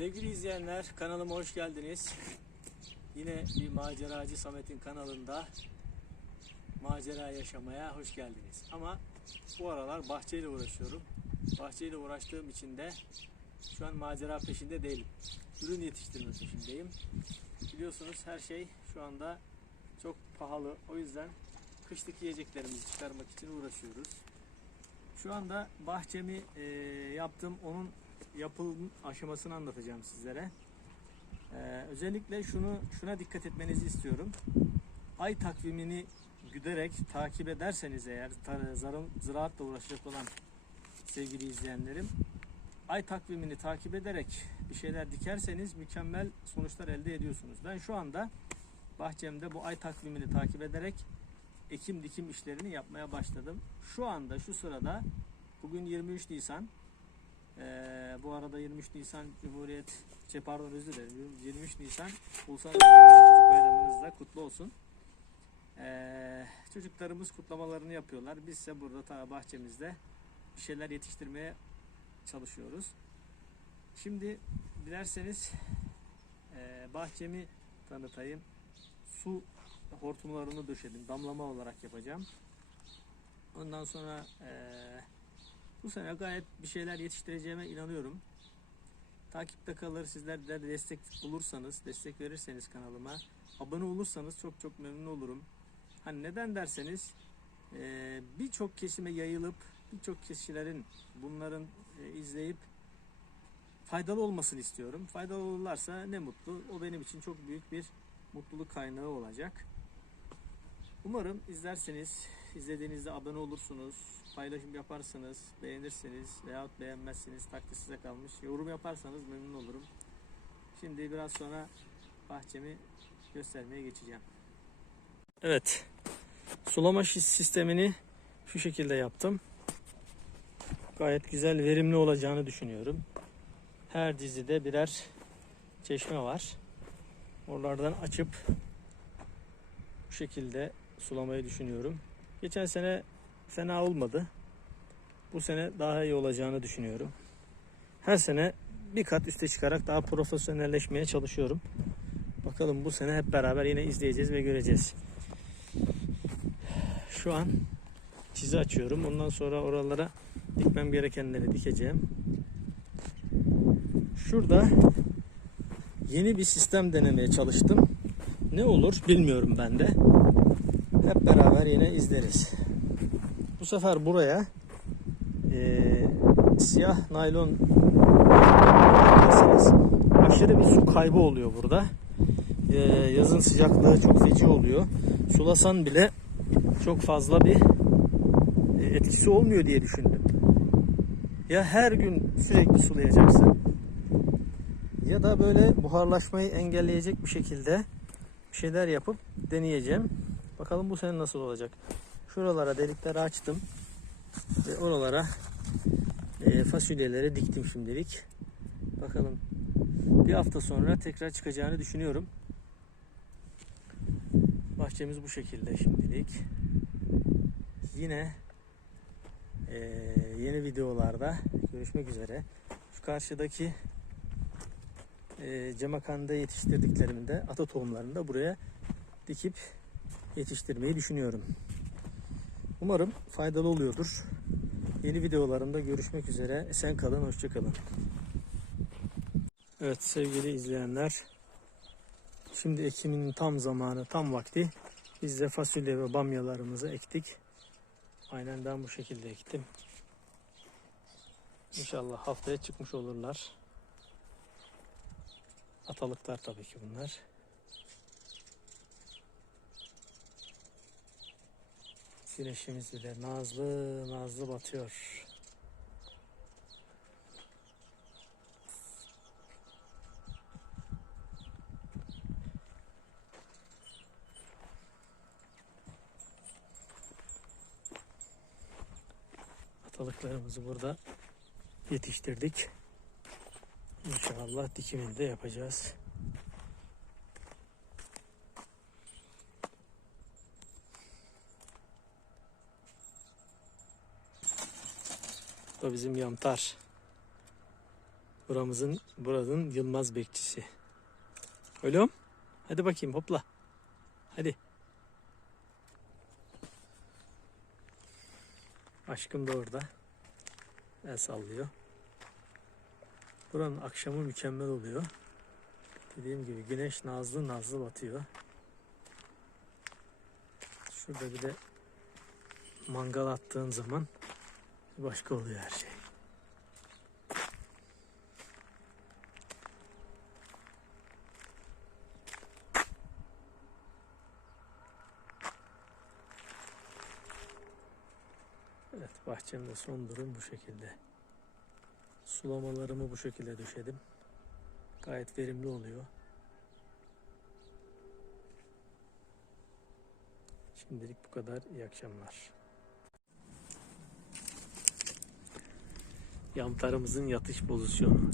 Sevgili izleyenler kanalıma hoş geldiniz. Yine bir maceracı Samet'in kanalında macera yaşamaya hoş geldiniz. Ama bu aralar bahçeyle uğraşıyorum. Bahçeyle uğraştığım için de şu an macera peşinde değilim. Ürün yetiştirme peşindeyim. Biliyorsunuz her şey şu anda çok pahalı. O yüzden kışlık yiyeceklerimizi çıkarmak için uğraşıyoruz. Şu anda bahçemi e, yaptım. Onun yapım aşamasını anlatacağım sizlere. Ee, özellikle şunu şuna dikkat etmenizi istiyorum. Ay takvimini güderek takip ederseniz eğer zarım, ziraatla uğraşacak olan sevgili izleyenlerim ay takvimini takip ederek bir şeyler dikerseniz mükemmel sonuçlar elde ediyorsunuz. Ben şu anda bahçemde bu ay takvimini takip ederek ekim dikim işlerini yapmaya başladım. Şu anda şu sırada bugün 23 Nisan ee, bu arada 23 Nisan Cumhuriyet şey pardon özür dilerim 23 Nisan Ulusal Çocuk Bayramınız da kutlu olsun. Ee, çocuklarımız kutlamalarını yapıyorlar. Biz ise burada ta bahçemizde bir şeyler yetiştirmeye çalışıyoruz. Şimdi dilerseniz e, bahçemi tanıtayım. Su hortumlarını döşedim. Damlama olarak yapacağım. Ondan sonra eee bu sene gayet bir şeyler yetiştireceğime inanıyorum. Takipte kalır, sizler de destek bulursanız, destek verirseniz kanalıma, abone olursanız çok çok memnun olurum. Hani neden derseniz eee, birçok kesime yayılıp birçok kişilerin bunların e, izleyip faydalı olmasını istiyorum. Faydalı olurlarsa ne mutlu. O benim için çok büyük bir mutluluk kaynağı olacak. Umarım izlerseniz, izlediğinizde abone olursunuz, paylaşım yaparsınız, beğenirsiniz veyahut beğenmezsiniz takdir size kalmış. Yorum yaparsanız memnun olurum. Şimdi biraz sonra bahçemi göstermeye geçeceğim. Evet. Sulama sistemini şu şekilde yaptım. Gayet güzel, verimli olacağını düşünüyorum. Her dizide birer çeşme var. Oralardan açıp bu şekilde sulamayı düşünüyorum. Geçen sene fena olmadı. Bu sene daha iyi olacağını düşünüyorum. Her sene bir kat üste çıkarak daha profesyonelleşmeye çalışıyorum. Bakalım bu sene hep beraber yine izleyeceğiz ve göreceğiz. Şu an çizi açıyorum. Ondan sonra oralara dikmem gerekenleri dikeceğim. Şurada yeni bir sistem denemeye çalıştım. Ne olur bilmiyorum ben de. Hep beraber yine izleriz. Bu sefer buraya eee, siyah naylon aşırı bir su kaybı oluyor burada. Eee, yazın sıcaklığı çok feci oluyor. Sulasan bile çok fazla bir e, etkisi olmuyor diye düşündüm. Ya her gün sürekli sulayacaksın ya da böyle buharlaşmayı engelleyecek bir şekilde bir şeyler yapıp deneyeceğim. Bakalım bu sene nasıl olacak. Şuralara delikleri açtım. Ve oralara e, fasulyeleri diktim şimdilik. Bakalım bir hafta sonra tekrar çıkacağını düşünüyorum. Bahçemiz bu şekilde şimdilik. Yine e, yeni videolarda görüşmek üzere. Şu karşıdaki e, camakanda yetiştirdiklerimi de ata tohumlarını da buraya dikip yetiştirmeyi düşünüyorum. Umarım faydalı oluyordur. Yeni videolarımda görüşmek üzere. Esen kalın, hoşça kalın. Evet sevgili izleyenler. Şimdi ekimin tam zamanı, tam vakti. Biz de fasulye ve bamyalarımızı ektik. Aynen ben bu şekilde ektim. İnşallah haftaya çıkmış olurlar. Atalıklar tabii ki bunlar. Güneşimiz bile nazlı nazlı batıyor. Atalıklarımızı burada yetiştirdik. İnşallah dikimini de yapacağız. Bu da bizim yantar. Buramızın, buranın Yılmaz bekçisi. Oğlum, hadi bakayım hopla. Hadi. Aşkım da orada. El sallıyor. Buranın akşamı mükemmel oluyor. Dediğim gibi güneş nazlı nazlı batıyor. Şurada bir de mangal attığın zaman başka oluyor her şey. Evet bahçemde son durum bu şekilde. Sulamalarımı bu şekilde döşedim. Gayet verimli oluyor. Şimdilik bu kadar. İyi akşamlar. Yamtarımızın yatış pozisyonu.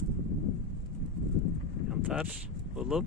Yamtar oğlum